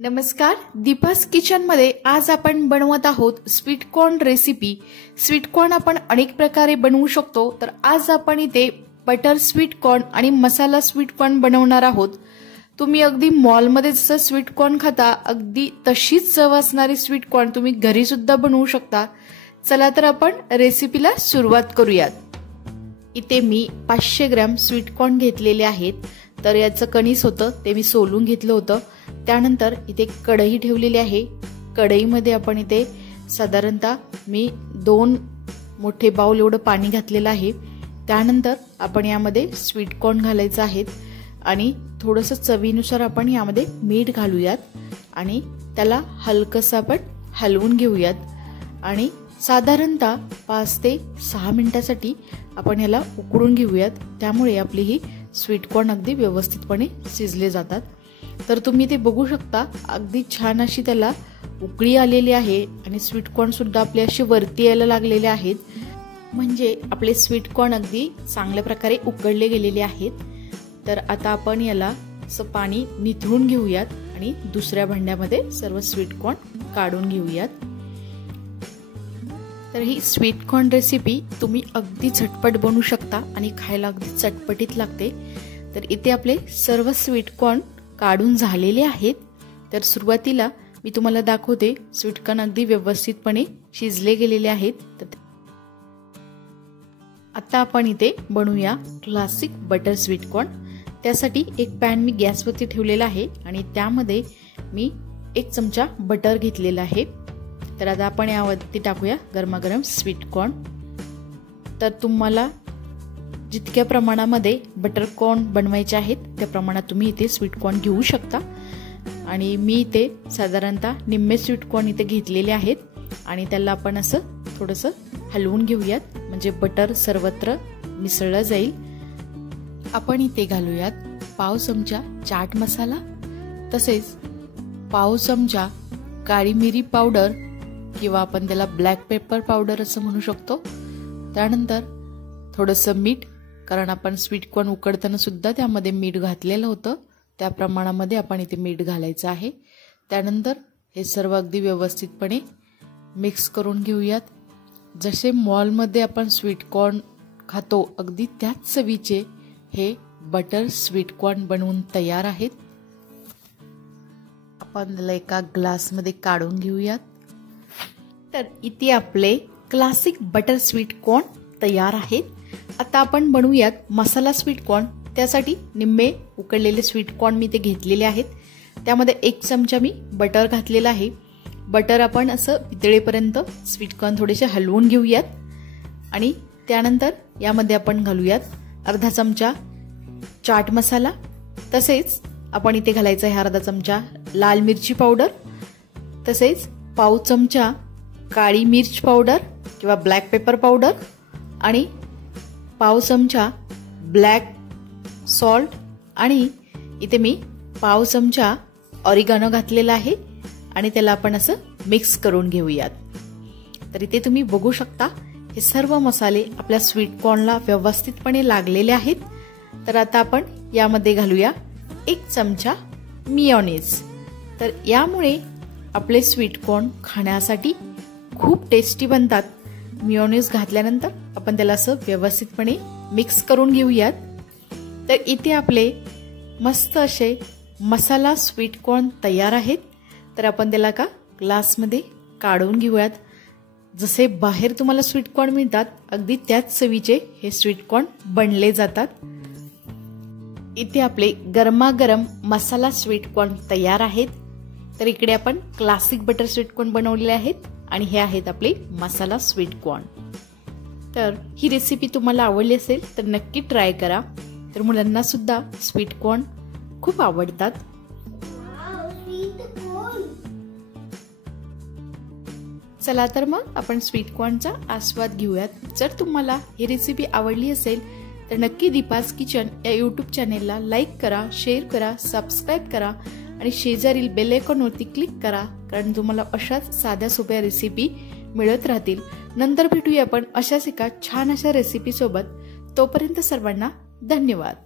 नमस्कार, दीपास किचन मध्ये आज आपण बनवत आहोत sweet corn recipe. Sweet corn आपण अनेक प्रकारे बनवू शकतो, तर आज आपण इथे बटर स्वीट कॉर्न आणि मसाला स्वीट कॉर्न बनवणार आहोत। तुम्ही अगदी मॉल मध्ये जसं स्वीट कॉर्न खाता अगदी तशीच चव असणारी स्वीट कॉर्न तुम्ही घरी सुद्धा बनवू शकता। चला तर आपण रेसिपीला सुरुवात करूयात। इथे मी 500 ग्रॅम स्वीट कॉर्न घेतलेले आहेत। तर याचं कणीस होतं ते मी सोलून घेतलं होतं। त्यानंतर इथे कढई ठेवलेली आहे। कढईमध्ये आपण इथे साधारणतः मी 2 मोठे बाउल एवढं पाणी घातलेलं आहे। त्यानंतर आपण यामध्ये स्वीट कॉर्न घालायचं आहे आणि थोडंसं चवीनुसार आपण यामध्ये मीठ घालूयात आणि त्याला हलकसं आपण हलवून घेऊयात आणि साधारणतः 5 ते 6 मिनिटांसाठी आपण याला उकळून घेऊयात। त्यामुळे आपली ही स्वीट कॉर्न अगदी व्यवस्थितपणे शिजले जातात। तर तुम्ही ते बघू शकता अगदी छान अशी त्याला उकळी आलेली आहे आणि स्वीट कॉर्न सुद्धा आपले असे वरती यायला लागलेले आहेत, म्हणजे आपले स्वीट कॉर्न अगदी चांगल्या प्रकारे उकळले गेलेले आहेत। तर आता आपण याला असं पाणी निथळून घेऊयात आणि दुसऱ्या भांड्यामध्ये सर्व स्वीट कॉर्न काढून घेऊयात। तर ही स्वीट कॉर्न रेसिपी तुम्ही अगदी झटपट बनवू शकता आणि खायला अगदी चटपटीत लागते। तर इथे आपले सर्व स्वीट कॉर्न काढून झालेले आहेत। तर सुरुवातीला मी तुम्हाला दाखवते स्वीट कॉर्न अगदी व्यवस्थितपणे शिजले गेलेले आहेत। तर आता आपण इथे बनवूया क्लासिक बटर स्वीट कॉर्न। त्यासाठी एक पॅन मी गॅसवरती ठेवलेला आहे आणि त्यामध्ये मी 1 चमचा बटर घेतलेला आहे। तर आता आपण यावरती टाकूया गरमागरम स्वीट कॉर्न। तर तुम्हाला जितक्या प्रमाणामध्ये बटर कॉर्न बनवायचे आहेत त्या प्रमाणात तुम्ही इथे स्वीट कॉर्न घेऊ शकता आणि मी इथे साधारणतः निम्मे स्वीट कॉर्न इथे घेतलेले आहेत आणि त्याला आपण असं थोडंसं हलवून घेऊयात, म्हणजे बटर सर्वत्र मिसळलं जाईल। आपण इथे घालूयात पाव चमचा चाट मसाला, तसेच पाव चमचा काळी मिरी पावडर किंवा आपण त्याला ब्लॅक पेपर पावडर असं म्हणू शकतो। त्यानंतर थोडंसं मीठ, कारण आपण स्वीट कॉर्न उकडताना सुद्धा त्यामध्ये मीठ घातलेलं होतं, त्या प्रमाणामध्ये आपण इथे मीठ घालायचं आहे। त्यानंतर हे सर्व अगदी व्यवस्थितपणे मिक्स करून घेऊयात। जसे मॉलमध्ये आपण स्वीट कॉर्न खातो अगदी त्याच चवीचे हे बटर स्वीट कॉर्न बनवून तयार आहेत। आपण त्याला एका ग्लासमध्ये काढून घेऊयात। तर इथे आपले क्लासिक बटर स्वीट कॉर्न तयार आहेत। आता आपण बनवूयात मसाला स्वीट कॉर्न। त्यासाठी निम्मे उकळलेले स्वीट कॉर्न मी ते घेतलेले आहेत। त्यामध्ये 1 चमचा मी बटर घातलेला आहे। बटर आपण असं वितळेपर्यंत स्वीट कॉर्न थोडेसे हलवून घेऊयात आणि त्यानंतर यामध्ये आपण घालूयात अर्धा चमचा चाट मसाला, तसेच आपण इथे घालायचं आहे अर्धा चमचा लाल मिरची पावडर, तसेच पाव चमचा काळी मिर्च पावडर किंवा ब्लॅक पेपर पावडर आणि पाव चमचा ब्लॅक सॉल्ट आणि इथे मी पाव चमचा ऑरिगॅनो घातलेला आहे आणि त्याला आपण असं मिक्स करून घेऊयात। तर इथे तुम्ही बघू शकता हे सर्व मसाले आपल्या स्वीट कॉर्नला व्यवस्थितपणे लागलेले आहेत। तर आता आपण यामध्ये घालूया 1 चमचा मियोनीज। तर यामुळे आपले स्वीट कॉर्न खाण्यासाठी खूप टेस्टी बनतात। मियोनीज घातल्यानंतर आपण त्याला असं व्यवस्थितपणे मिक्स करून घेऊयात। तर इथे आपले मस्त असे मसाला स्वीट कॉर्न तयार आहेत। तर आपण त्याला का ग्लासमध्ये काढून घेऊयात। जसे बाहेर तुम्हाला स्वीट कॉर्न मिळतात अगदी त्याच चवीचे हे स्वीट कॉर्न बनले जातात। इथे आपले गरमागरम मसाला स्वीट कॉर्न तयार आहेत। तर इकडे आपण क्लासिक बटर स्वीट कॉर्न बनवलेले आहेत आणि हे आहेत आपले मसाला स्वीट कॉर्न। तर ही रेसिपी तुम्हाला आवडली असेल तर नक्की ट्राय करा। तर मुलांना सुद्धा स्वीट कॉर्न खूप आवडतात। चला तर मग आपण स्वीट कॉर्नचा आस्वाद घेऊयात। जर तुम्हाला ही रेसिपी आवडली असेल तर नक्की दीपास किचन या YouTube चॅनेलला लाईक करा, शेअर करा, सबस्क्राईब करा आणि शेजारील बेल आयकॉनवरती क्लिक करा, कारण तुम्हाला अशाच साध्या सोप्या रेसिपी मिळत राहतील। नंतर भेटूया आपण अशाच एका छान अशा रेसिपी सोबत। तोपर्यंत सर्वांना धन्यवाद।